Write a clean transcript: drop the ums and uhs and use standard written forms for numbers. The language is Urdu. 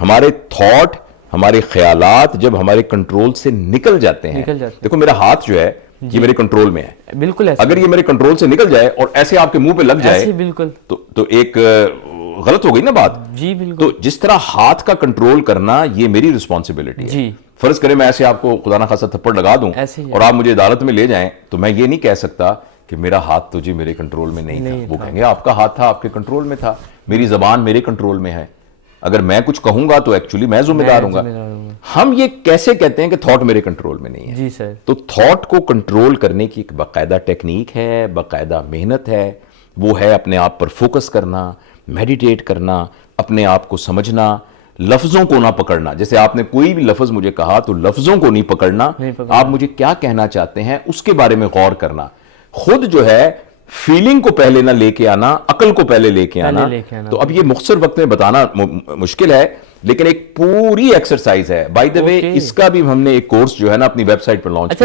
ہمارے تھاٹ، ہمارے خیالات جب ہمارے کنٹرول سے نکل جاتے ہیں، دیکھو میرا ہاتھ جو ہے یہ میرے کنٹرول میں ہے، بالکل اگر یہ میرے کنٹرول سے نکل جائے اور ایسے آپ کے منہ پہ لگ جائے بالکل تو ایک غلط ہو گئی نا بات. جی بالکل. تو جس طرح ہاتھ کا کنٹرول کرنا یہ میری رسپانسبلٹی ہے. جی فرض کریں میں ایسے آپ کو خدا نخواستہ تھپڑ لگا دوں اور آپ مجھے عدالت میں لے جائیں تو میں یہ نہیں کہہ سکتا کہ میرا ہاتھ تو جی میرے کنٹرول میں نہیں تھا. وہ کہیں گے آپ کا ہاتھ تھا، آپ کے کنٹرول میں تھا. میری زبان میرے کنٹرول میں ہے، اگر میں کچھ کہوں گا تو ایکچولی میں ذمہ دار ہوں گا. ہم یہ کیسے کہتے ہیں کہ تھاٹ میرے کنٹرول میں نہیں ہے؟ جی سر. تو تھاٹ کو کنٹرول کرنے کی ایک باقاعدہ ٹیکنیک ہے، باقاعدہ محنت ہے. وہ ہے اپنے آپ پر فوکس کرنا، میڈیٹیٹ کرنا، اپنے آپ کو سمجھنا، لفظوں کو نہ پکڑنا. جیسے آپ نے کوئی بھی لفظ مجھے کہا تو لفظوں کو نہیں پکڑنا، آپ مجھے کیا کہنا چاہتے ہیں اس کے بارے میں غور کرنا. خود جو ہے فیلنگ کو پہلے نہ لے کے آنا، عقل کو پہلے لے کے آنا. تو اب یہ مختصر وقت میں بتانا مشکل ہے لیکن ایک پوری ایکسرسائز ہے. بائی دا وے اس کا بھی ہم نے ایک کورس جو ہے نا اپنی ویب سائٹ پر لانچ